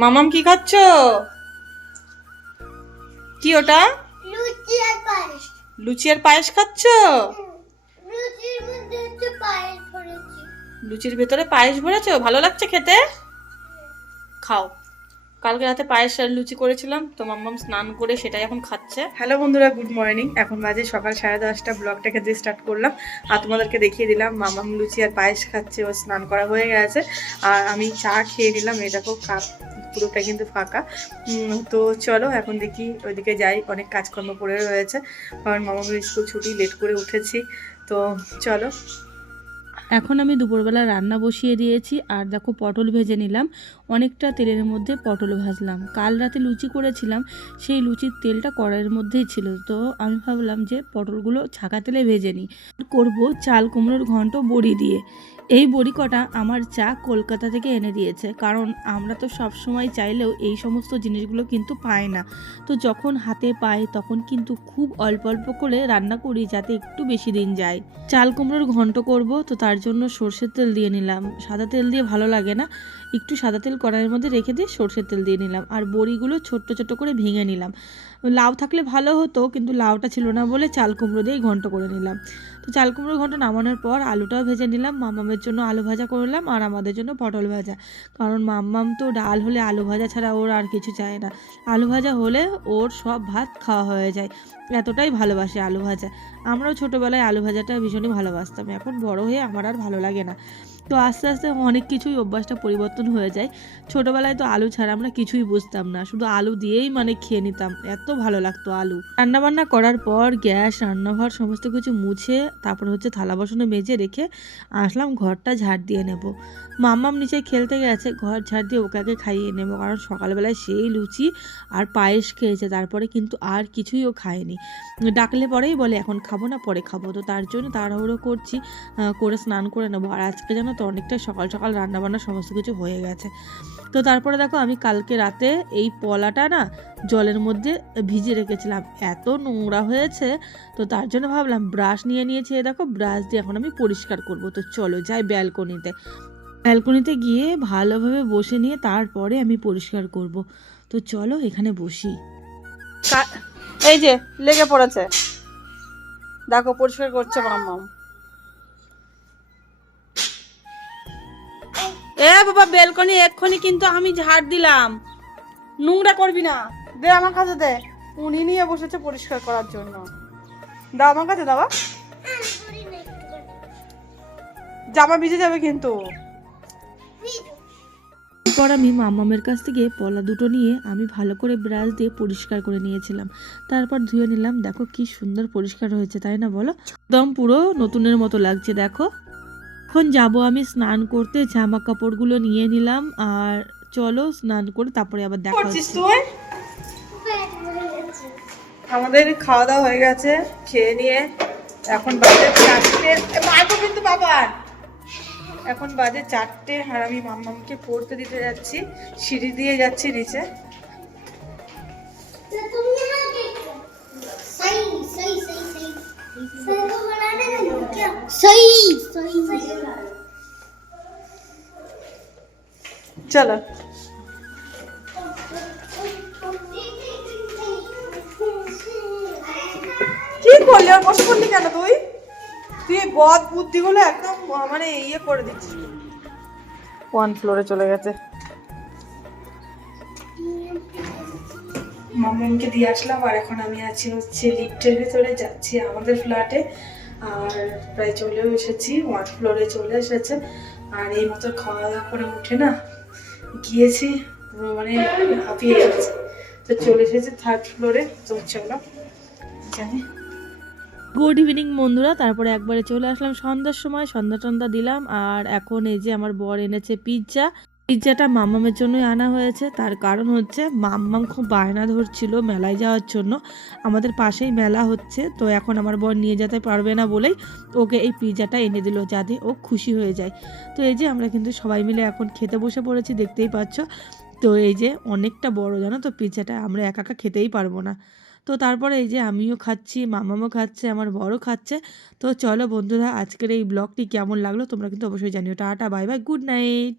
মামাম কি খাচ্ছ? কি ওটা? লুচি আর পায়েস। লুচি আর পায়েস খাচ্ছ? লুচির মধ্যে হচ্ছে পায়েস ভরেছি। লুচির ভেতরে পায়েস ভরেছো? ভালো লাগছে খেতে? খাও। কালকে রাতে পায়েস আর লুচি করেছিলাম, তো মাম্মাম স্নান করে সেটাই এখন খাচ্ছে। হ্যালো বন্ধুরা, গুড মর্নিং। এখন বাজে সকাল 10:30। ব্লগটাকে দিয়ে স্টার্ট করলাম আর তোমাদেরকে দেখিয়ে দিলাম মাম্মাম লুচি আর পায়েস খাচ্ছে। ও স্নান করা হয়ে গেছে আর আমি চা খেয়ে নিলাম। এই দেখো কাপ পুরোটা কিন্তু ফাঁকা। তো চলো এখন দেখি ওইদিকে যাই, অনেক কাজকর্ম পড়ে রয়েছে কারণ মামামের স্কুল ছুটি, লেট করে উঠেছি। তো চলো। এখন আমি দুপুরবেলা রান্না বসিয়ে দিয়েছি আর দেখো পটল ভেজে নিলাম। অনেকটা তেলের মধ্যে পটল ভাজলাম। কাল রাতে লুচি করেছিলাম, সেই লুচির তেলটা কড়াইয়ের মধ্যেই ছিল, তো আমি ভাবলাম যে পটলগুলো ছাকা তেলে ভেজে নিই। করব চাল কুমড়োর ঘন্ট বড়ি দিয়ে। এই বড়ি কটা আমার চা কলকাতা থেকে এনে দিয়েছে, কারণ আমরা তো সব সময় চাইলেও এই সমস্ত জিনিসগুলো কিন্তু পাই না। তো যখন হাতে পাই তখন কিন্তু খুব অল্প অল্প করে রান্না করি যাতে একটু বেশি দিন যায়। চাল কুমড়োর ঘন্ট করব, তো তার জন্য সর্ষের তেল দিয়ে নিলাম। সাদা তেল দিয়ে ভালো লাগে না, একটু সাদা তেল কড়াইয়ের মধ্যে রেখে দিয়ে সর্ষের তেল দিয়ে নিলাম আর বড়িগুলো ছোট্ট ছোট্ট করে ভেঙে নিলাম। লাউ থাকলে ভালো হতো, কিন্তু লাউটা ছিল না বলে চাল কুমড়ো দিয়েই ঘন্ট করে নিলাম। তো চাল কুমড়োর ঘন্ট নামানোর পর আলুটাও ভেজে নিলাম। মাম্মামের জন্য আলু ভাজা করলাম আর আমাদের জন্য পটল ভাজা, কারণ মাম্মাম তো ডাল হলে আলু ভাজা ছাড়া ওর আর কিছু চায় না। আলু ভাজা হলে ওর সব ভাত খাওয়া হয়ে যায়, এতটাই ভালোবাসে আলু ভাজা। আমরাও ছোটোবেলায় আলু ভাজাটা ভীষণই ভালোবাসতাম, এখন বড় হয়ে আমার আর ভালো লাগে না। তো আস্তে আস্তে অনেক কিছুই অভ্যাসটা পরিবর্তন হয়ে যায়। ছোটোবেলায় তো আলু ছাড়া আমরা কিছুই বুঝতাম না, শুধু আলু দিয়েই খেয়ে নিতাম, এত ভালো লাগতো আলু। রান্নাবান্না করার পর গ্যাস, রান্নাঘর সমস্ত কিছু মুছে তারপর হচ্ছে থালা বাসনে মেজে রেখে আসলাম ঘরটা ঝাড় দিয়ে নেব। মাম্মাম নিচে খেলতে গেছে, ঘর ঝাড় দিয়ে ওকে আগে খাইয়ে নেব, কারণ সকালবেলায় সেই লুচি আর পায়েস খেয়েছে, তারপরে কিন্তু আর কিছুই ও খায়নি। ডাকলে পরেই বলে এখন খাবো না, পরে খাবো। তো তার জন্য তাড়াহুড়ো করছি, করে স্নান করে নেবো। আর আজকে জানো তো অনেকটা সকাল সকাল রান্নাবান্না সমস্ত কিছু হয়ে গেছে। তো তারপরে দেখো আমি কালকে রাতে এই পলাটা না জলের মধ্যে ভিজে রেখেছিলাম, এত নোংরা হয়েছে। তো তার জন্য ভাবলাম ব্রাশ নিয়ে নিয়েছি, দেখো ব্রাশ দিয়ে এখন আমি পরিষ্কার করব। তো চলো যাই ব্যালকনিতে। ব্যালকনিতে গিয়ে ভালোভাবে বসে নিয়ে তারপরে আমি পরিষ্কার করব। তো চলো এখানে বসি। এই যে লেগে পড়েছে, দেখো পরিষ্কার করছে মাম্মাম। এ বাবা, বেলকনি এক্ষুনি কিন্তু আমি ঝাড় দিলাম, নোংরা করবি না। দে আমার কাছে দে, উনি নিয়ে বসেছে পরিষ্কার করার জন্য। দাও আমার কাছে, দাও। জামা ভিজে যাবে কিন্তু। এরপর আমি মামামের কাছ থেকে পলা দুটো নিয়ে আমি ভালো করে ব্রাশ দিয়ে পরিষ্কার করে নিয়েছিলাম, তারপর ধুয়ে নিলাম। দেখো কি সুন্দর পরিষ্কার হয়েছে, তাই না বলো? একদম পুরো নতুনের মতো লাগছে। দেখো এখন যাব আমি স্নান করতে, জামা কাপড়গুলো নিয়ে নিলাম আর চলো স্নান করে তারপরে আবার দেখা হচ্ছে। আমাদের খাওয়া দাওয়া হয়ে গেছে, খেয়ে নিয়ে এখন বাজে 4টে। মারবো কিন্তু বাবার। এখন বাজে 4টে আর আমি মাম্মামকে পড়তে দিতে যাচ্ছি, সিঁড়ি দিয়ে যাচ্ছি নিচে। চলো। কি করলি, আর বসে পড়লি কেন তুই? তুই বদ বুদ্ধিগুলো একদম ইয়ে করে দিচ্ছিস। 1 ফ্লোরে চলে গেছে। মামাকে দিয়ে আসলাম আর এখন আমি আছি হচ্ছে লিফটের ভিতরে, যাচ্ছি আমাদের ফ্ল্যাটে। আর প্রায় চলেও এসেছি, 1 ফ্লোরে চলে এসেছে। আর এই মতো খাওয়া দাওয়া করে উঠে না গিয়েছি, হাঁপিয়ে যাচ্ছে। তো চলে এসেছে 3rd ফ্লোরে। তো চলো জানি। গুড ইভিনিং বন্ধুরা, তারপরে একবারে চলে আসলাম সন্ধ্যার সময়, সন্ধ্যা টন্ধা দিলাম। আর এখন এই যে আমার বর এনেছে পিৎজা। পিৎজাটা মাম্মামের জন্যই আনা হয়েছে, তার কারণ হচ্ছে মাম্মাম খুব বায়না ধরছিল মেলায় যাওয়ার জন্য। আমাদের পাশেই মেলা হচ্ছে, তো এখন আমার বর নিয়ে যেতে পারবে না বলেই ওকে এই পিৎজাটা এনে দিল যাতে ও খুশি হয়ে যায়। তো এই যে আমরা কিন্তু সবাই মিলে এখন খেতে বসে পড়েছি, দেখতেই পাচ্ছ। তো এই যে অনেকটা বড়, জানো তো পিৎজাটা আমরা একা একা খেতেই পারবো না। তো তারপরে এই যে আমিও খাচ্ছি, মামামও খাচ্ছে, আমার বড়ও খাচ্ছে। তো চলো বন্ধুরা, আজকের এই ব্লগটি কেমন লাগলো তোমরা কিন্তু অবশ্যই জানিও। Tata, bye bye, good night.